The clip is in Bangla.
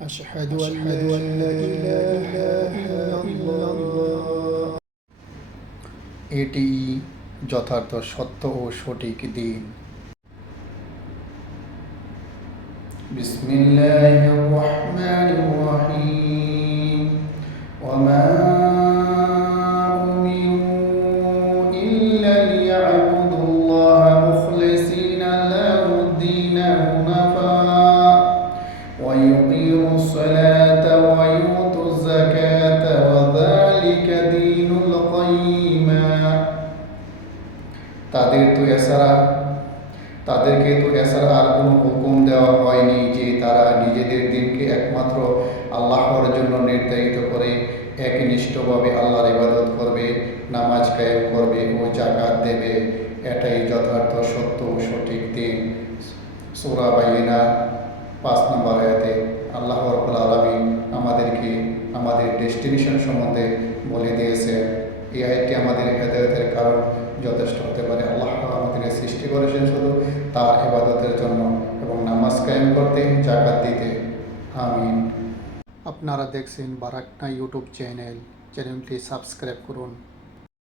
أشهد أن لا إله إلا الله। এটি যথার্থ সত্য ও সঠিক দিন। বিসমিল্লাহির রহমানির রহিম। ওয়ামা উমিরু ইল্লা লিয়াবুদুল্লাহা মুখলিসিনা লাহুদ-দীন হুনাফা ওয়া ইউকিমুস সালাতা ওয়া ইউতুজ যাকাতা ওয়া যালিকা দীনুল কাইয়্যিমা। তাদেরকে তো এছাড়া আর কোনো হুকুম দেওয়া হয়নি যে তারা নিজেদের দিনকে একমাত্র আল্লাহর জন্য নির্ধারিত করে একনিষ্ঠভাবে আল্লাহর ইবাদত করবে, নামাজ কায়েম করবে ও যাকাত দেবে। এটাই যথার্থ সত্য ও সঠিক দিন। সূরা বাইয়িনা 5 নম্বর আয়াতে আল্লাহ রাব্বুল আলামিন আমাদেরকে আমাদের ডেস্টিনেশন সম্বন্ধে বলে দিয়েছেন। এই আয়াতটি আমাদের হেদায়েতের কারণ যথেষ্ট হতে পারে। আল্লাহ আমাদের সৃষ্টি করেছেন শুধু তার ইবাদতের জন্য এবং নামাজ কায়েম করতে, যাকাত দিতে। আমিন। আপনারা দেখছেন বারাকনা ইউটিউব চ্যানেলটি সাবস্ক্রাইব করুন।